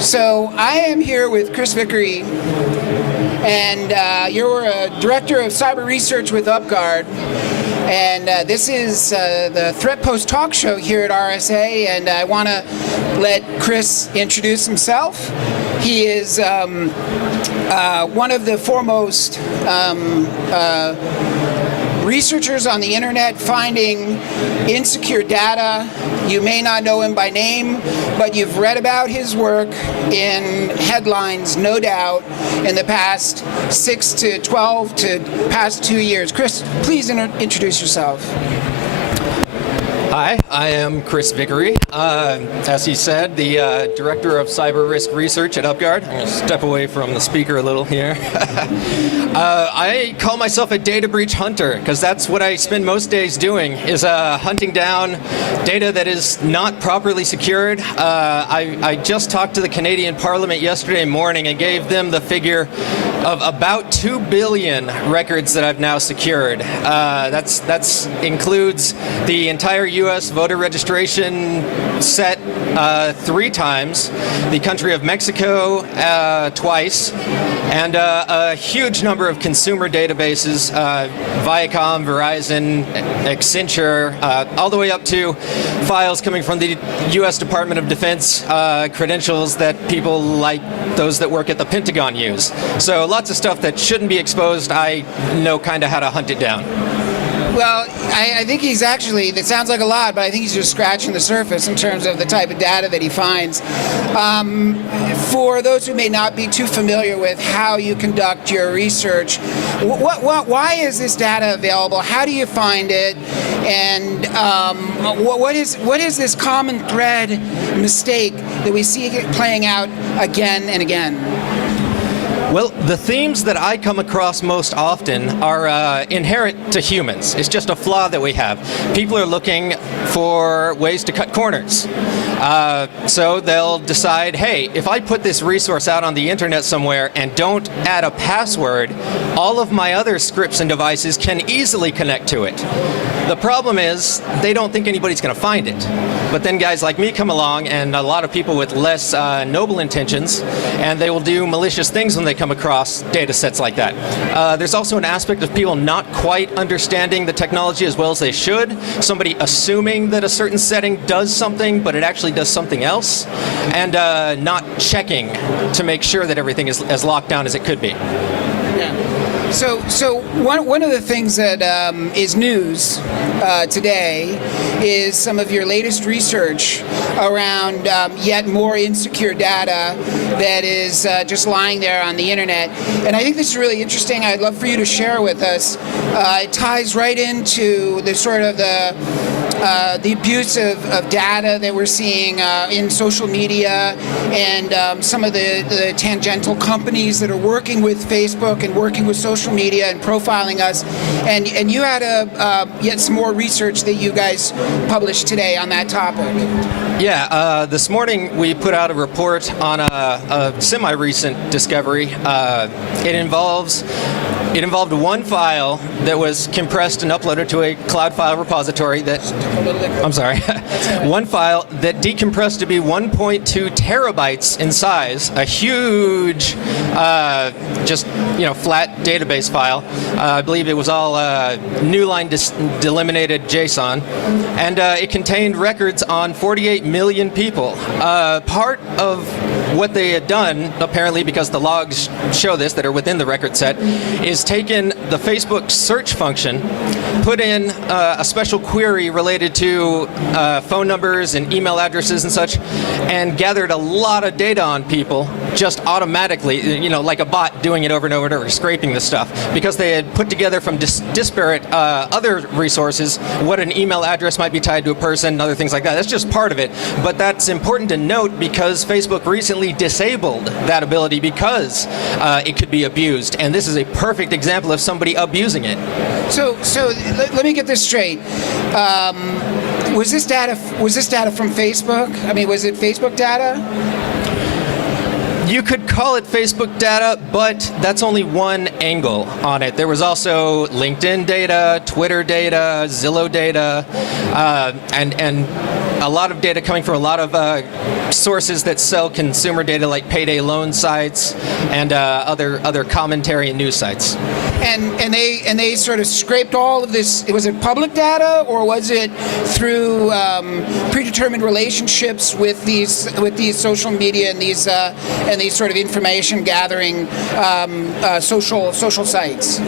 So I am here with Chris Vickery, and you're a director of cyber research with UpGuard. And this is the Threatpost talk show here at RSA, and I want to let Chris introduce himself. He is one of the foremost researchers on the internet finding insecure data. You may not know him by name, but you've read about his work in headlines, no doubt, in the past 6 to 12 to past 2 years. Chris, please introduce yourself. Hi, I am Chris Vickery. As he said, the Director of Cyber Risk Research at UpGuard. I'm going to step away from the speaker a little here. I call myself a data breach hunter because that's what I spend most days doing, is hunting down data that is not properly secured. I just talked to the Canadian Parliament yesterday morning and gave them the figure of about 2 billion records that I've now secured. That's includes the entire U.S. voter registration set 3 times, the country of Mexico twice, and a huge number of consumer databases, Viacom, Verizon, Accenture, all the way up to files coming from the U.S. Department of Defense credentials that people like those that work at the Pentagon use. So lots of stuff that shouldn't be exposed. I know kind of how to hunt it down. Well, I think he's actually, that sounds like a lot, but I think he's just scratching the surface in terms of the type of data that he finds. For those who may not be too familiar with how you conduct your research, why is this data available? How do you find it? And what is this common thread mistake that we see playing out again and again? Well, the themes that I come across most often are inherent to humans. It's just a flaw that we have. People are looking for ways to cut corners. So they'll decide, hey, if I put this resource out on the internet somewhere and don't add a password, all of my other scripts and devices can easily connect to it. The problem is they don't think anybody's going to find it. But then guys like me come along, and a lot of people with less noble intentions, and they will do malicious things when they come across data sets like that. There's also an aspect of people not quite understanding the technology as well as they should. Somebody assuming that a certain setting does something, but it actually does something else, and not checking to make sure that everything is as locked down as it could be. So one of the things that is news today is some of your latest research around yet more insecure data that is just lying there on the internet. And I think this is really interesting. I'd love for you to share with us. It ties right into the sort of the abuse of data that we're seeing in social media, and some of the tangential companies that are working with Facebook and working with social media and profiling us. And you had yet some more research that you guys published today on that topic. Yeah, this morning we put out a report on a semi-recent discovery. It involved one file that was compressed and uploaded to a cloud file repository one file that decompressed to be 1.2 terabytes in size, a huge, flat database file. I believe it was all new line delimited JSON, and it contained records on 48 million people. Part of what they had done, apparently because the logs show this that are within the record set, is taken the Facebook search function, put in a special query related to phone numbers and email addresses and such, and gathered a lot of data on people just automatically, like a bot doing it over and over and over, scraping the stuff, because they had put together from disparate other resources what an email address might be tied to a person and other things like that. That's just part of it, but that's important to note because Facebook recently disabled that ability because it could be abused, and this is a perfect example of somebody abusing it. So let me get this straight. Was this data from Facebook? I mean, was it Facebook data? You could call it Facebook data, but that's only one angle on it. There was also LinkedIn data, Twitter data, Zillow data, and a lot of data coming from a lot of sources that sell consumer data, like payday loan sites and other commentary and news sites. And they sort of scraped all of this. Was it public data, or was it through predetermined relationships with these social media and these sort of information gathering social sites?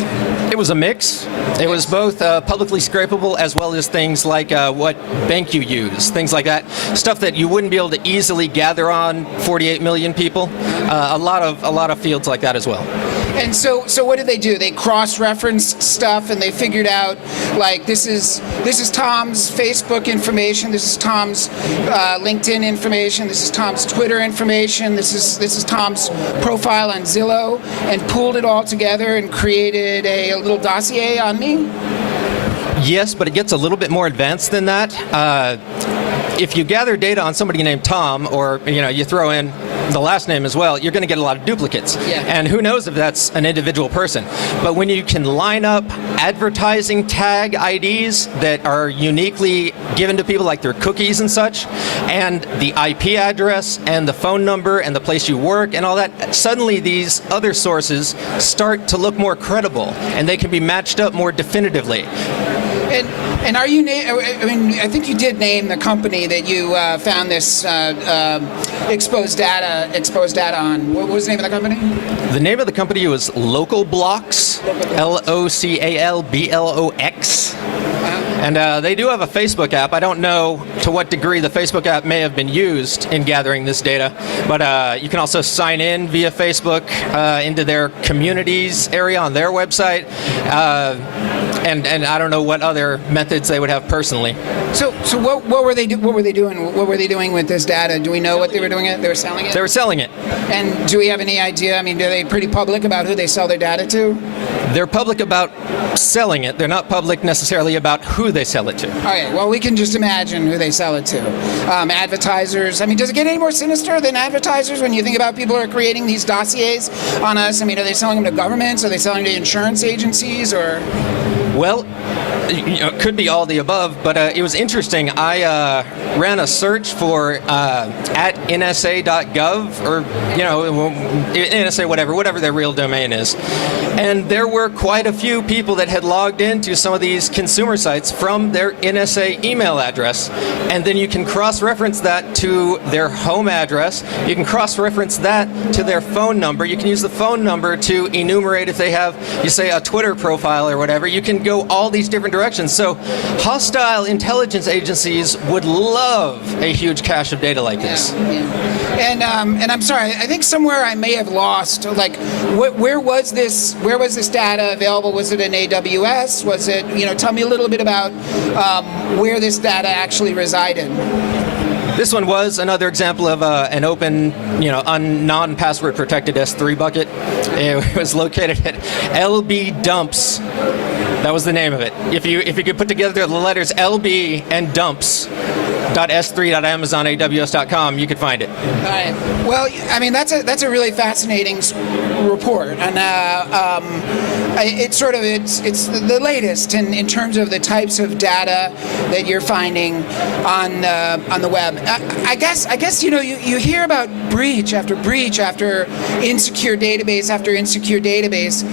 It was a mix. It was both publicly scrapable as well as things like what bank you use, things like that, stuff that you wouldn't be able to easily gather on 48 million people. A lot of fields like that as well. And so what did they do? They cross-referenced stuff, and they figured out, like, this is Tom's Facebook information, this is Tom's LinkedIn information, this is Tom's Twitter information, this is Tom's profile on Zillow, and pooled it all together and created a little dossier on me? Yes, but it gets a little bit more advanced than that. If you gather data on somebody named Tom, or you throw in the last name as well, you're going to get a lot of duplicates. Yeah. And who knows if that's an individual person. But when you can line up advertising tag IDs that are uniquely given to people, like their cookies and such, and the IP address and the phone number and the place you work and all that, suddenly these other sources start to look more credible, and they can be matched up more definitively. And are you? I think you did name the company that you found this exposed data on. What was the name of the company? The name of the company was LocalBlox, LOCALBLOX. And they do have a Facebook app. I don't know to what degree the Facebook app may have been used in gathering this data, but you can also sign in via Facebook into their communities area on their website, and I don't know what other methods they would have personally. So what were they doing? What were they doing with this data? Do we know what they were doing? They were selling it. They were selling it. And do we have any idea? I mean, are they pretty public about who they sell their data to? They're public about selling it. They're not public necessarily about who they sell it to. Okay, well, we can just imagine who they sell it to. Advertisers. I mean, does it get any more sinister than advertisers when you think about people who are creating these dossiers on us? I mean, are they selling them to governments? Are they selling to insurance agencies? Or? Well, it could be all the above, but it was interesting. I ran a search for at NSAgov, or NSA, whatever their real domain is, and there were quite a few people that had logged into some of these consumer sites from their NSA email address, and then you can cross-reference that to their home address. You can cross-reference that to their phone number. You can use the phone number to enumerate if they have, you say, a Twitter profile or whatever. You can go all these different directions. So hostile intelligence agencies would love a huge cache of data like this. Yeah. And I'm sorry, I think somewhere I may have lost, like, where was this data available? Was it in AWS? Was it, tell me a little bit about where this data actually resided. This one was another example of an open, non-password protected S3 bucket. It was located at LB Dumps. That was the name of it. If you could put together the letters LB and dumps.s3.amazonaws.com, you could find it. All right. Well, I mean, that's a really fascinating report, and it's the latest in terms of the types of data that you're finding on the web. I guess you hear about breach after breach after insecure database after insecure database,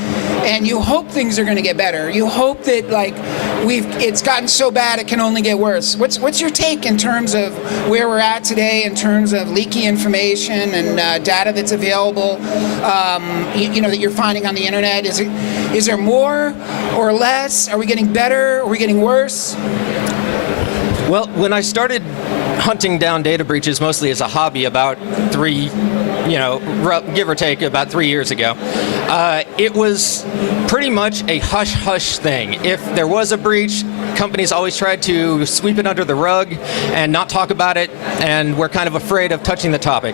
and you hope things are going to get better. You hope that it's gotten so bad it can only get worse. What's your take in terms of where we're at today in terms of leaky information and data that's available, that you're finding on the internet? Is there more or less? Are we getting better? Are we getting worse? Well, when I started hunting down data breaches mostly as a hobby about give or take about 3 years ago, it was pretty much a hush-hush thing. If there was a breach, companies always tried to sweep it under the rug and not talk about it, and we're kind of afraid of touching the topic.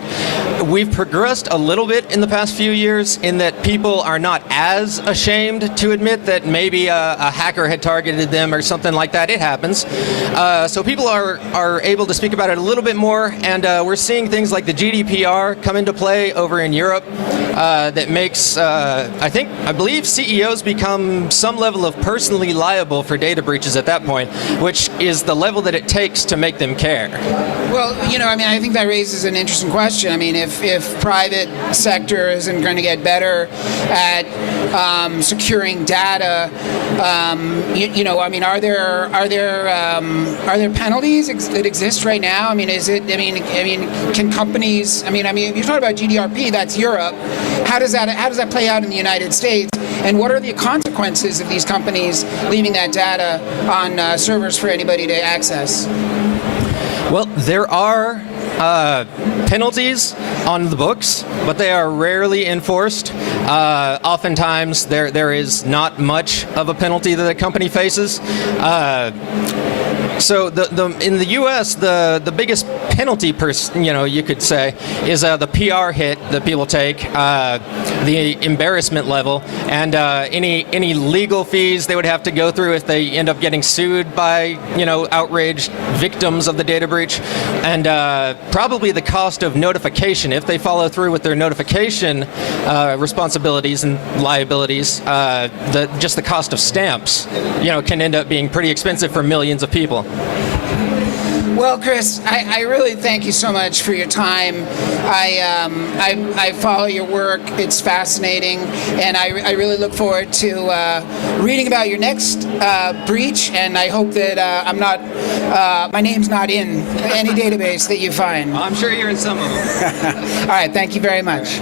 we've progressed a little bit in the past few years in that people are not as ashamed to admit that maybe a hacker had targeted them or something like that. It happens. So people are able to speak about it a little bit more, and we're seeing things like the GDPR come into play over in Europe that makes, I believe CEOs become some level of personally liable for data breaches at that point, which is the level that it takes to make them care. Well, I think that raises an interesting question. I mean, if private sector isn't going to get better at securing data, are there penalties that exist right now? I mean, can companies? You talk about GDPR, that's Europe. How does that play out in the United States? And what are the consequences of these companies leaving that data on servers for anybody to access? Well, there are penalties on the books, but they are rarely enforced. Oftentimes, there is not much of a penalty that a company faces. So in the U.S., the biggest penalty, you could say, is the PR hit that people take, the embarrassment level, and any legal fees they would have to go through if they end up getting sued by outraged victims of the data breach, and probably the cost of notification if they follow through with their notification responsibilities and liabilities. Just the cost of stamps, can end up being pretty expensive for millions of people. Well, Chris, I really thank you so much for your time. I follow your work. It's fascinating, and I really look forward to reading about your next breach, and I hope that my name's not in any database that you find. I'm sure you're in some of them. All right, thank you very much.